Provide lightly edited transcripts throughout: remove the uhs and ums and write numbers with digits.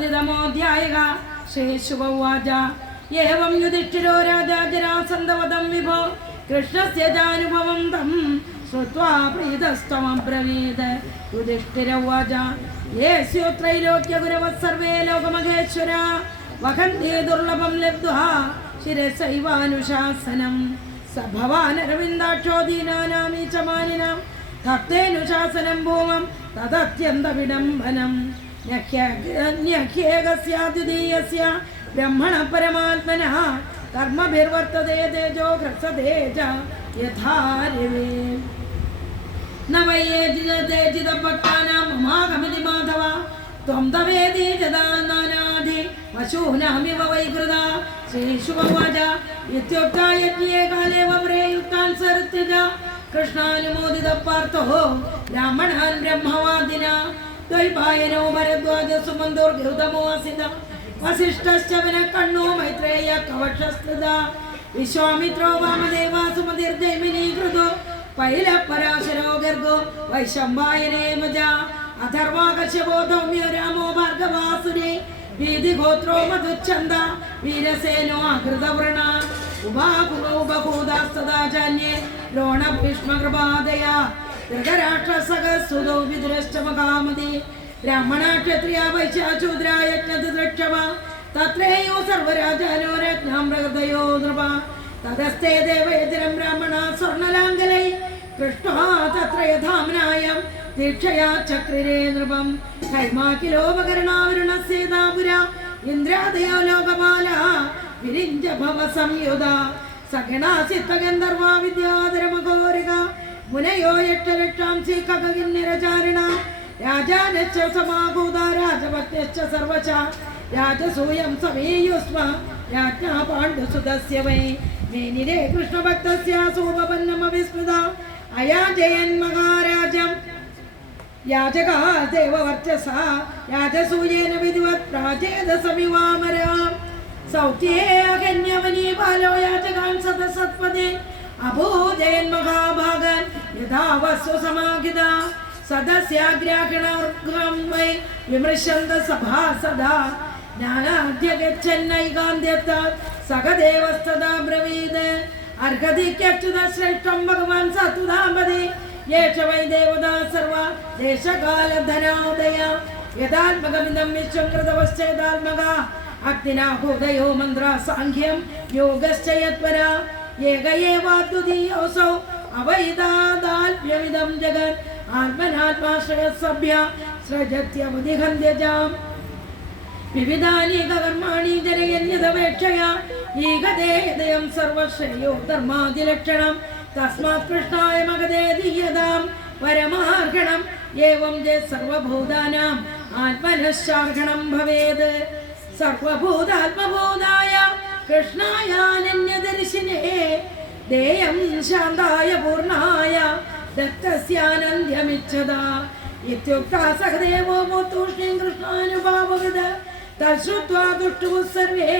सप्ततितमोऽध्यायः। श्रीशुक उवाच एवं युधिष्ठिरो राजा जरासन्दवदं विभो कृष्णस्य चानुभवं तं श्रुत्वा प्रीतस्त्वमब्रवीत्। युधिष्ठिर उवाच ये स्युत्रैलोक्यगुरवः सर्वे लोकमहेश्वरा वहन्ति दुर्लभं लब्ध्वा शिरसैवानुशासनं स भवानरविन्दाक्षो दीनानामी च मानिनां तप्तेऽनुशासनं भूमं तदत्यन्तविडम्बनं न्यह्येकस्याद्वितीयस्य ब्रह्मणः परमात्मनः कर्मभिर्वर्तते तेजो घ्रसते च यथा रवे न वै चिदभक्तानां ममागमिति माधव त्वं तवेति जदानानाधि वशूनामिव वै कृता। श्रीशुक उवाच इत्युक्ता यज्ञे काले वव्रे युक्तान् सरत्यज कृष्णानुमोदितः पार्थो ब्राह्मणान् ब्रह्मवादिना द्वैपायनो भरद्वाज सुमन्तोर्गौतमो असित वसिष्ठश्च विनः कण्णो मैत्रेय कवचस्तदा विश्वामित्रो वामदेवा सुमतिर्जैमिनी कृतो पैलः पराशरो गर्गो वैशम्पायने मजा अथर्वाकश्यपो धौम्यो रामो भार्गवासुरे वीधिगोत्रो मधुच्छन्द वीरसेनो अकृतवृणा उभाकुलौबहूदास्तदा चान्ये द्रोणभीष्मकृपादया धृतराष्ट्रसखसुतौ विदुरश्च मकामदि ब्राह्मणा क्षत्रिया वैश्या शूद्रा यज्ञदृक्षव तत्रैयो सर्वराजानो रत्नाम्रहृदयो नृपा तदस्ते देवयतिरं ब्राह्मणा स्वर्णलाङ्गलै कृष्णः तत्र यथाम्नायं दीक्षया चक्रिरे नृपं कैमाकिलोपकरणावरुणस्येदापुरा इन्द्रादयो लोकपालः विरिञ्च भव संयुधा सखिणासित्तगन्धर्वा विद्याधरमघोरिका मुनयो यक्षरक्षांसि खगगिन्निरचारिणा राजानश्च समाभूता राजभक्त्यश्च सर्वशा राजसूयं समेयुस्म राज्ञा पाण्डुसुतस्य वै मेनिरे कृष्णभक्तस्य सोपपन्नमविस्मृता अयाजयन्महाराजं याजकः देववर्चसा राजसूयेन विधिवत् प्राचेदसमिवामरा सौख्ये अगण्यवनी बालो याचकान् सतसत्पदे अभूदेन्महाभागान् यथा वस्सु समाहिता सदस्याग्राकणर्गं वै विमृशन्त सभासदा ज्ञानाद्यगच्छन्नैकान्त्यत्तात् सखदेवस्तदा ब्रवीद अर्हति क्यच्युतश्रेष्ठं भगवान् सतुधामदे येष वै देवता सर्वा देशकालधनादया यदात्मकमिदं विश्वं कृतवश्चेदात्मका अग्निनाहोदयो मन्त्रा साङ्ख्यं योगश्च यत्परा एक एवाद्वितीयोऽसौ अवैदादाल्प्यमिदं जगत् आत्मनात्माश्रयसभ्या सृजत्यवधिहन्त्यजाम् विविधानीककर्माणि जनयन्यदपेक्षया ईकदेयदयं सर्वश्रेयो धर्मादिलक्षणं तस्मात् कृष्णाय मगधे दीयतां परमार्गणम् एवं चेत् सर्वभूतानाम् आत्मनश्चार्गणं भवेत् सर्वभूतात्मभूताय कृष्णायानन्यदर्शिने देयं शान्ताय पूर्णाय दत्तस्यानन्द्यमिच्छदा इत्युक्ता सखदेवो तूष्णीं कृष्णानुभावगद तच्छ्रुत्वा दुष्टुः सर्वे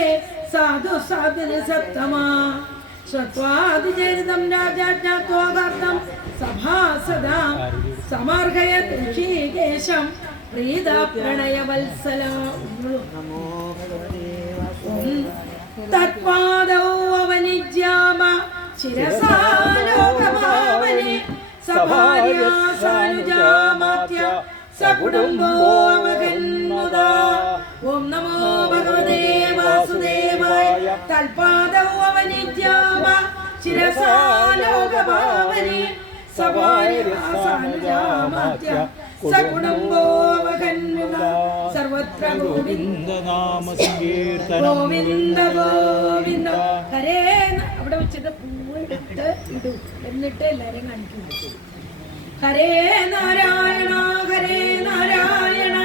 साधु साधुनिसत्तमा श्रुत्वादिचरितं राजा ज्ञात्वा गार्तं सभासदा समर्हयत् ऋषिकेशं प्रीतप्रणयवत्सला तत्पादौ अवनिज्याम शिरसा लोकभावने सभार्या सानुजामात्य सकुटुम्बो अवगन्मुदा ॐ नमो भगवते वासुदेवाय तत्पादौ अवनिज्याम शिरसा लोकभावने सभार्या सानुजामात्य सकुटुम्बो अवगन्मुदा सर्वत्र गोविन्द नाम संकीर्तनं गोविन्द गोविन्द हरे അവിടെ വെച്ചിട്ട് പൂവെടുത്ത് ഇടും എന്നിട്ട് എല്ലാവരെയും കാണിക്കും ഹരേ നാരായണ ഹരേ നാരായണ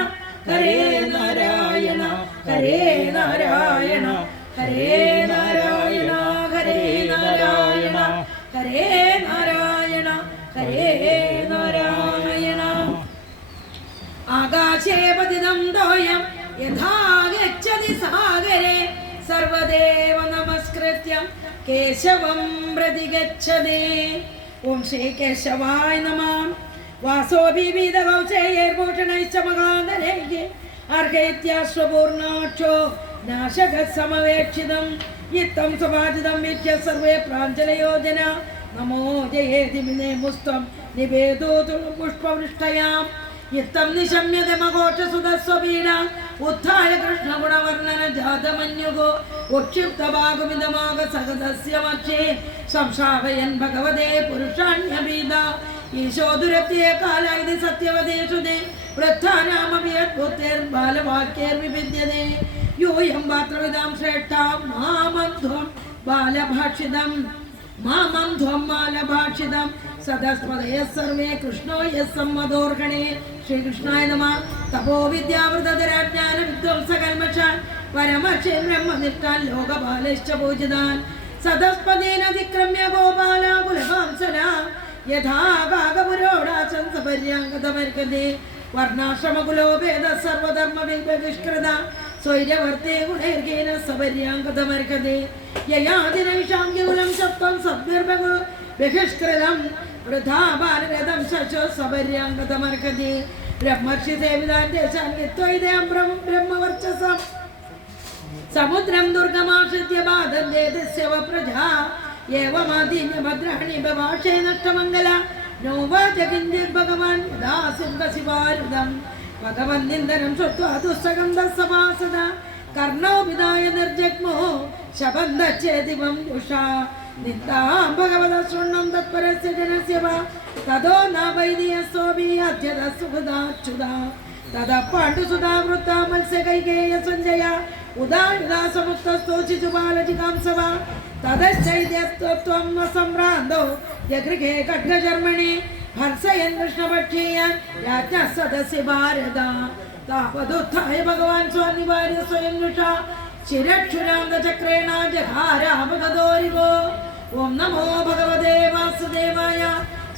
ഹരേ നാരായണ ഹരേ നാരായണ ഹരേ നാരായണ ഹരേ നാരായണ ഹരേ നാരായണ ഹരേ നാരായണ ആകാശേ പതിതം തോയം യഥാ ഗച്ഛതി സാഗരേ സർവദേവ നമസ്കൃത്യം കേശവം പ്രതിഗച്ഛതേ ഓം ശ്രീ കേശവായ നമഃ വാസോഭിവിധകൗശേയൈർഭൂഷണൈശ്ച മഹാധനൈः अर्हैत्याश्वपूर्णाक्षो नाशकः समवेक्षितम् इत्थं सभाजितं वीक्ष्य सर्वे प्राञ्जलयोजना नमो जयेति मुस्त्वं निवेदोतु पुष्पवृष्टयाम् इत्थं निशम्यदमघोषसुतस्वपीडा उत्थाय कृष्णगुणवर्णन जातमन्युगो उक्षिप्तभागमिदमाग सगतस्य मध्ये संशावयन् भगवते पुरुषाण्यभीदा ईशो दुरत्ये काल इति सत्यवदेषु ते वृत्तानामपि यद्भूतेर्बालवाक्यैर्विभिद्यते यूयं पात्रविदां श्रेष्ठा मामध्वं बालभाषितं सदस्पदयः सर्वे कृष्णो यः सम्मदोर्गणे श्रीकृष्णाय नमः तपो विद्यावृतधराज्ञान विद्वंसकल्मषान् परमर्षे ब्रह्मनिष्ठान् लोकपालश्च पूजितान् सदस्पदेनधिक्रम्य गोपालाकुलवांसना यथा गागपुरोडासन् सपर्याङ्गतमर्कते वर्णाश्रमकुलो भेदः सर्वधर्मविबहिष्कृता स्वैर्यवर्ते गुणैर्गेन सपर्याङ्गतमर्कते ययादिनैषाङ्ग्यकुलं सत्त्वं सद्भिर्बहु बहिष्कृतं वृथा बालरथं शशो सपर्याङ्गतमर्कते ब्रह्मर्षि सेवितान् देशान् वित्वैदेयं ब्रह्मवर्चसम् समुद्रं दुर्गमाश्रित्य बाधन्ते तस्य प्रजा एवमादीन्यभद्राणि बभाषे नष्टमङ्गला नोवाच किञ्चित् भगवान् यदा सिंहशिवारुदं भगवन्निन्दनं श्रुत्वा दुःसगं दस्सभासदा कर्णौ विदाय निर्जग्मो शबन्धच्छेदिवं युषा निन्दां भगवतः शृण्वं तत्परस्य जनस्य वा ततो न वैदियस्वपि अध्यतः सुखदाच्युता तदा पाण्डुसुधा वृत्ता मत्स्यकैकेय सञ्जया उदायुधा समुत्तस्थो शिशुपालजिकांसवा ततश्चैद्यत्वं सम्भ्रान्तौ यगृहे खड्गजर्मणि भर्सयन् कृष्णपक्षीयान् राज्ञः सदस्य भारदा तापदुत्थाय भगवान् स्वनिवार्य स्वयं नुषा शिरक्षुरान्तचक्रेण जहारापगदोरिवो ॐ नमो भगवते वासुदेवाय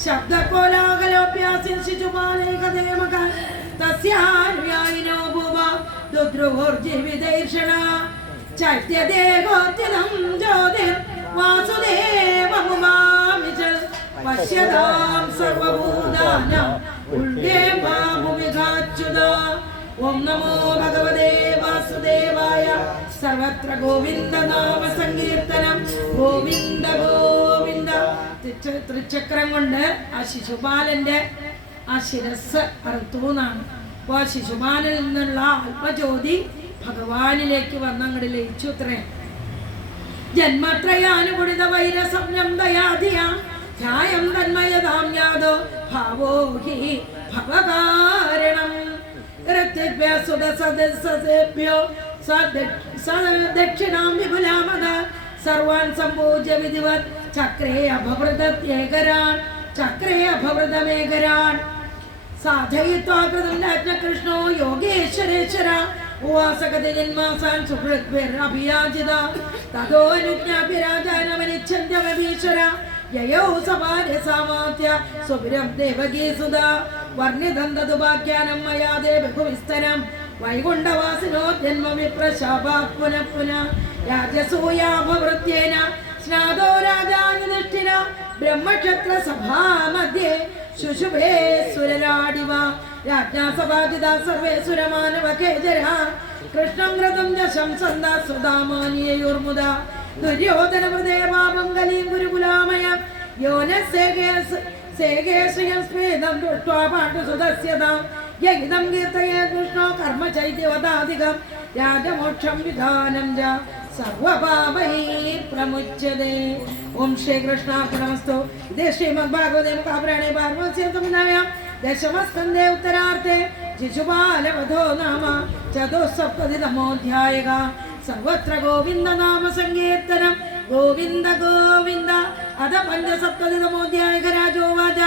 शब्दकोलाहलोऽप्यासीन् शिशुपालैकदेमक तस्यानुयायिनो भुव दुद्रुवोर्जीवितैषणा चैत्यदेहोत्यनं ज्योतिर्वासुदेवमुमामि च पश्यतां सर्वभूतानाम् उल्गे भूमिगाच्युता ॐ नमो भगवते वासुदेवाय सर्वत्र गोविन्द नाम सङ्कीर्तनं गोविन्द गोविन्द തൃച്ചക്രം കൊണ്ട് ആ ശിശുപാലന്റെ ആ ശിരസ് അറുത്തൂന്നാണ്. അപ്പോൾ ആ ശിശുപാലിൽ നിന്നുള്ള ആത്മജ്യോതി ഭഗവാനിലേക്ക് വന്നങ്ങോട്ട് ലയിച്ചു. അത്രേ ജന്മത്രയാനുകുടിത വൈരസംയം ദയാധിയ ധ്യായം തന്മയതാം യാദോ ഭാവോ ഹി ഭവകാരണം ഋത്വിഭ്യോ സുതസദസ്സേഭ്യോ ദക്ഷിണാം വിപുലാമത സർവാൻ സംപൂജ്യ വിധിവത് ചക്രേ അഭവൃതമേകരാൻ സാധയിത്വാ കൃതം രാജ്ഞകൃഷ്ണോ യോഗേശ്വരേശ്വര ഉവാസകതി ജന്മാസാൻ സുഹൃദ്ഭിരഭിയാജിത തതോ അനുജ്ഞാപ്യ രാജാനമനിച്ഛന്യമീശ്വര യയോ സഭാര്യ സാമാത്യ സുബിരം ദേവകീസുത വർണ്ണിതം തതുഭാഗ്യാനം മയാ ബഹുവിസ്തരം വൈകുണ്ഠവാസിനോ ജന്മ വിപ്രശാപാത് പുനഃ പുനഃ രാജസൂയാഭവൃത്യേന സ്നാദോ രാജായുധിഷ്ഠിര ബ്രഹ്മക്ഷത്ര സഭാമധ്യേ ശുശുഭേ സുരരാടിവ രാജ്ഞാ സഭാജിതാ സർവേ സുരമാനവകേജരാ കൃഷ്ണം വ്രതം ദശം സന്ദാ സുധാമാനിയോർമുദ ദുര്യോധനമൃദേവാപം കലീം ഗുരുകുലാമയ യോനസേകേശ്രിയസ്മേദം ദൃഷ്ട്വാ പാണ്ഡുസുതസ്യതാം യഹിതം കീർത്തയേ കൃഷ്ണോ കർമ്മ ചൈത്യവതാധികം രാജമോക്ഷം വിധാനം ച സർവപാപൈ പ്രമുച്യതേ. ഓം ശ്രീകൃഷ്ണാർപ്പണമസ്തു. ഇത് ശ്രീമദ്ഭാഗവതേ മഹാപുരാണേ പാർവസ്യം സംഹിതായാം ദശമസ്കന്ധേ ഉത്തരാർദ്ധേ ശിശുപാലവധോ നാമ ചതുസ്സപ്തതിതമോऽധ്യായः. സർവത്ര ഗോവിന്ദ നാമ സങ്കീർത്തനം ഗോവിന്ദ ഗോവിന്ദ. അത പഞ്ചസപ്തതിതമോऽധ്യായः. രാജോവാച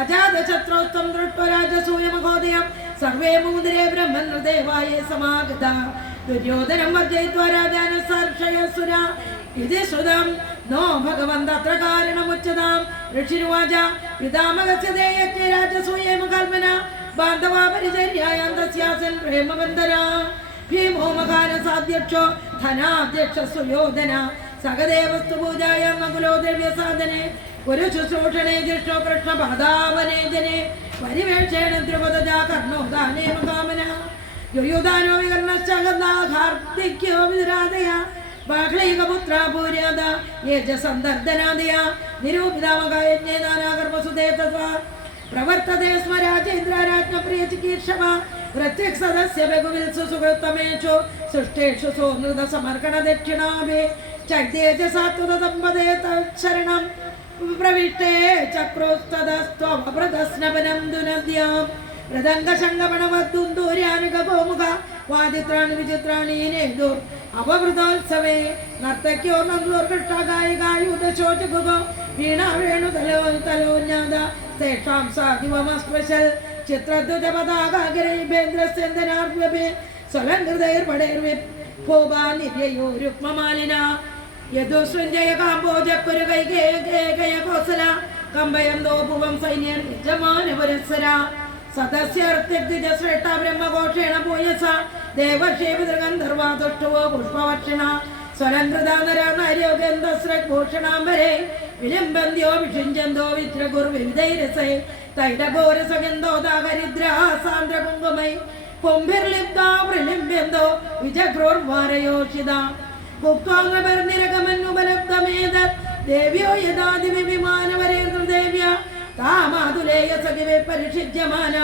അജാതശത്രോസ്ത്വം ദൃഷ്ട്വാ രാജസൂയമഹോദയം സർവേ മുദിരേ ബ്രഹ്മണദേവായേ സമാഗതാ ദുര്യോധനം വർജയിത്വാ രാജാന സർഷയസുര ഇതി ശ്രുതം നോ ഭഗവന്തത്ര കാരണമുച്യതാം. ഋഷിരുവാച പിതാമഹസ്യ ദേയജ്ഞേ രാജസൂയേ മഹാത്മന ബാന്ധവാ പരിചര്യായാം തസ്യാസൻ പ്രേമബന്ധന. ഭീമോ മഹാനസാധ്യക്ഷോ ധനാധ്യക്ഷ സുയോധന സഹദേവസ്തു പൂജായാം നകുലോ ദ്രവ്യസാധനെ ഗുരു ശുശ്രൂഷണേ ജിഷ്ണോ കൃഷ്ണപാദാവനേ ജനെ പരിവേക്ഷേണ ദ്രുപദജാ കർണോ ദാനേ മഹാമന. യുയുധാനോ വികർണശ്ചാർദ്ദിക്യോ വിരാതയ ബാഹ്ലൈകപുത്ര പൂര്യാദ യേജസന്ദർദനാദയ നിരൂപിതാമകായജ്ഞേ നാനാകർമ്മസുതേ തത്വാ പ്രവർത്തതേ സ്മ രാജേന്ദ്ര രാജ്ഞപ്രിയ ചികീർഷവ പ്രത്യക് സദസ്യ ബഹുവിൽസു സുഹൃത്തമേഷു സൃഷ്ടേഷു സോനൃത സമർക്കണ ദക്ഷിണാഭേ ചൈതേജസാത്വതമ്പദേ തത്ശരണം പ്രവിഷ്ടേ ചക്രോസ്തദസ്ത്വഭൃതസ്നപനം ദുനദ്യാം മൃദംഗശങ്കമണവദ്ദുന്തൂര്യാനുഗോമുഖ വാദിത്രാണി വിചിത്രാണി നേദുർ അപവൃതോത്സവേ നർത്തക്യോ നന്ദൂർകൃഷ്ണഗായികായുധശോചുഭുഗോ വീണാ വേണുതലോ തലോന്യാദ തേഷാം സാധിവമസ്പശൽ ചിത്രദ്വജപതാകാഗ്രൈഭേന്ദ്രസ്യന്തനാർവ്യഭേ സ്വലംകൃതൈർപടൈർവിഭോഭാനിര്യയോ രുക്മമാലിന യദുസൃഞ്ജയ കാമ്പോജക്കുരുകൈകേകയ കോസല കമ്പയന്തോ ഭുവം സൈന്യർ യജമാനപുരസ്സര സദസ്യർത്തിജശ്രേഷ്ഠ ബ്രഹ്മഘോഷേണ പൂയസ ദേവക്ഷേപതൃഗന്ധർവാതുഷ്ടവോ പുഷ്പവർഷിണ സ്വലംകൃതാനരാനാര്യോഗന്ധസ്രഭൂഷണാംബരേ വിലംബന്ധ്യോ വിഷിഞ്ചന്തോ വിത്രകുർവിവിധൈരസേ തൈലഘോരസഗന്ധോദാഹരിദ്രാസാന്ദ്രകുങ്കുമൈ പുംഭിർലിപ്താ പ്രലിംബ്യന്തോ വിജഗ്രോർവാരയോഷിത ഭുക്വാംഗപർനിരകമന്നുപലബ്ധമേതത് ദേവ്യോ യഥാദിവിമാനവരേന്ദ്രദേവ്യ താമാതുലേയ സഖിവേ പരിഷിജ്യമാന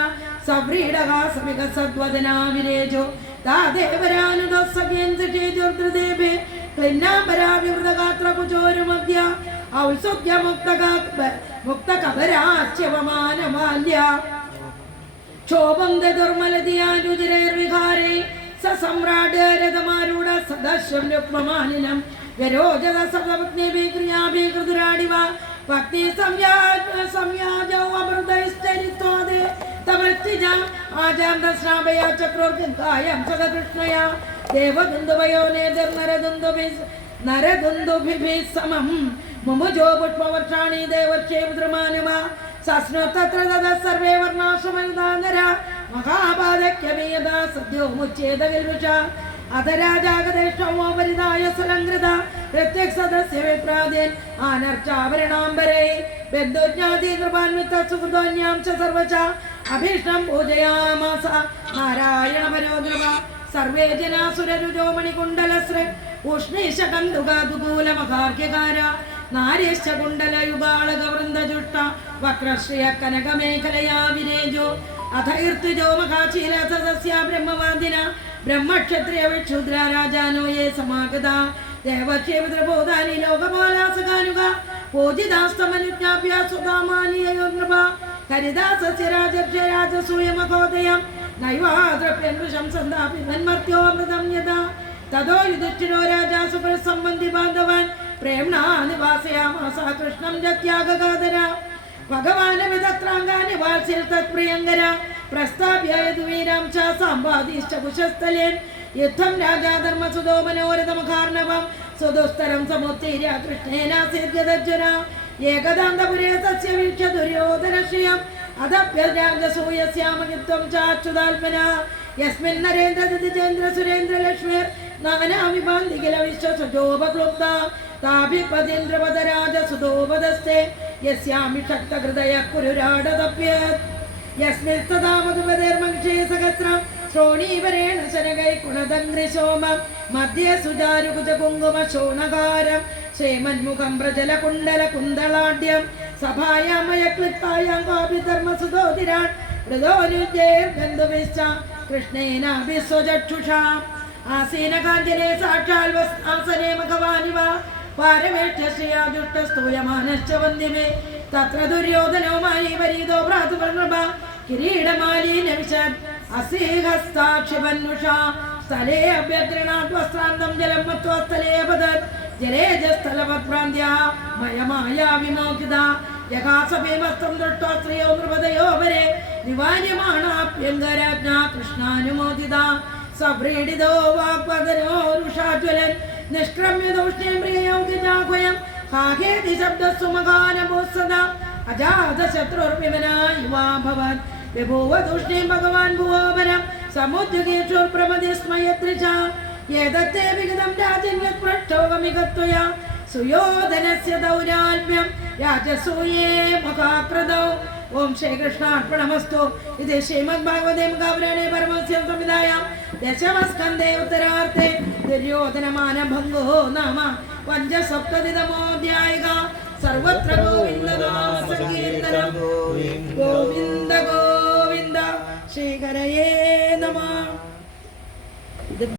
സവ്രീഡഹാസവികസദ്വദനാ വിരേജോ താദേവരാനുദസ്സഖ്യേന്ദ്രേജോർദ്രദേവേ ക്ലിന്നാംബരാവിവൃതഗാത്രകുചോരുമദ്യ ഔത്സുഖ്യമുക്തകബരാച്യവമാനമാല്യ ക്ഷോഭം ദുർമലതിയാരുചിരൈർവിഹാരേ സമ്രാട് രഥമാരൂഢ സദശ്യം രുക്മമാലിനം ഗരോജത സപത്നീഭി ക്രിയാഭി കൃതുരാടിവ ഭക്തി സംയാജൗ അമൃതൈശ്ചരിത്വാദേ തവൃത്തിജ ആജാന്തശ്രാവയ ചക്രോർഗായം സദകൃഷ്ണയ ദേവദുന്ദുഭയോ നേതിർനരദുന്ദുഭിः സമം മുമുജോ പുഷ്പവർഷാണി ദേവർഷേപുത്രമാനുമ സസ്നോത്തത്ര തതഃ സർവേ വർണ്ണാശ്രമയുധാനര മഹാപാദക്യമീയതാ സദ്യോ മുച്ഛേദവിൽവിഷ അധ രാജാഗതേഷ്ടമോപരിതായ സലങ്കൃത പ്രത്യക് സദസ്യ വിപ്രാദേൻ ആനർച്ചാഭരണാംബരേ ബന്ധുജ്ഞാതി നൃപാൻവിത്ത സുഹൃതോന്യാം ച സർവച അഭീഷ്ടം പൂജയാമാസ നാരായണ പരോഗ്രമ സർവേ ജനാസുരരുജോ മണികുണ്ടലസ്ര ഉഷ്ണീശകന്തുകാതുകൂലമഹാർഘ്യകാര നാര്യശ്ച കുണ്ടലയുഗാളകവൃന്ദജുഷ്ട വക്രശ്രിയ കനകമേഖലയാ വിരേജോ അഥ ഇർത്തുജോ മഹാചീല സദസ്യ ബ്രഹ്മവാദിന ബ്രഹ്മക്ഷത്രിയ വിക്ഷുദ്ര രാജാനോ യേ സമാഗത ദേവക്ഷേപദ്രബോധാനി ലോകപാലാസകാനുക പൂജിതാസ്തമനുജ്ഞാപ്യ സുധാമാനിയോർനൃപ ഹരിദാസസ്യ രാജർഷ രാജസൂയമഹോദയം നൈവാദ്രപ്യൻവൃഷം സന്താപി മന്മർത്യോമൃതം യഥാ തതോ യുധിഷ്ഠിരോ രാജാ സുപ്രസംബന്ധി ബാന്ധവാൻ പ്രേംണാ നിവാസയാമാസ കൃഷ്ണം ജത്യാഗാദര ഭഗവാന വിദത്രാംഗാനി വാത്സ്യൽ തത്പ്രിയങ്കര പ്രസ്ഥാപ്യായതു വീരാം ച സാമ്പാദിശ്ച കുശസ്ഥലേൻ യുദ്ധം രാജാധർമ്മസുതോ മനോരഥമകാർണവം സുദുസ്തരം സമുത്തീര്യ കൃഷ്ണേനാസീർഗതജ്വര ഏകദാന്തപുരേ സസ്യ വീക്ഷ്യ ദുര്യോധനശ്രിയം അധപ്യരാജസൂയസ്യാമയുക്തം ചാച്യുതാത്മന യസ്മിൻ നരേന്ദ്രദിജേന്ദ്ര സുരേന്ദ്ര ലക്ഷ്മിർ നാനാവിഭാന്തികില വിശ്വസുജോപക്ലുപ്ത താഭിപതീന്ദ്രപദരാജസുതോപദസ്തേ യസ്യാമി ശക്തഹൃദയ കുരുരാടതപ്യത് യസ്മിസ്തദാ മധുപതേർമംക്ഷേ സഹസ്രം ശ്രോണീവരേണ ശനകൈ കുണദംഗ്രിശോമം മധ്യേ സുചാരുകുജ കുങ്കുമ ശോണകാരം ശ്രീമന്മുഖം പ്രജല കുണ്ടല കുന്തളാഢ്യം സഭായാമയ ക്ലിപ്തായാം കാപി ധർമ്മസുതോതിരാൻ മൃദോനുജേർബന്ധുവിശ്ച കൃഷ്ണേനാഭിസ്വചക്ഷുഷാ ആസീനകാഞ്ജലേ സാക്ഷാൽ ആസനേ മഘവാനിവ പാരമേഷ്യ ശ്രിയാ ദുഷ്ടസ്തൂയമാനശ്ച വന്ദിമേ തത്ര ദുര്യോധനോ മാലി വരീതോ ഭ്രാതുപർണൃപ കിരീടമാലീനവിശൻ അസീഹസ്താക്ഷിപന്നുഷാ സ്ഥലേ അഭ്യഗ്രണാത് വസ്ത്രാന്തം ജലം മത്വാ സ്ഥലേ അപതത് ജലേജസ്ഥലവത്ഭ്രാന്ത്യ മയമായ വിമോചിത യഥാസഭീമസ്തം ദൃഷ്ട്വാ സ്ത്രീയോ നൃപതയോ വരെ നിവാര്യമാണാപ്യംഗരാജ്ഞ കൃഷ്ണാനുമോദിത സവ്രീഡിതോ വാക്പദനോരുഷാജ്വലൻ നിഷ്ക്രമ്യദോഷ്ണീം പ്രിയൗകിജാഹ്വയം ഹാഹേതി ശബ്ദസുമഗാനഭൂസദ അജാതശത്രുർവിമനായുവാഭവൻ വിഭൂവ തൂഷ്ണീം ഭഗവാൻ ഭുവോപരം സമുദ്രകേക്ഷോർപ്രമതിസ്മയത്രിച ഏതത്തെ വിഗതം രാജന്യത്പൃഷ്ടോകമികത്വയാ സുയോധനസ്യ ദൗരാൽമ്യം രാജസൂയേ മഹാകൃതൗ ഓം ശ്രീകൃഷ്ണാർപ്പണമസ്തു ഇത് ശ്രീമദ്ഭാഗവതേ മഹാപുരാണേ പരമഹംസ്യം സംഹിതായാം ദശമസ്കന്ധേ ഉത്തരാർത്ഥേ ദുര്യോധനമാനഭംഗോ നാമ പഞ്ചസപ്തതിതമോധ്യായിക സർവത്ര ഗോവിന്ദനാമ സങ്കീർത്തനം ഗോവിന്ദ ഗോവിന്ദ ശ്രീഹരയേ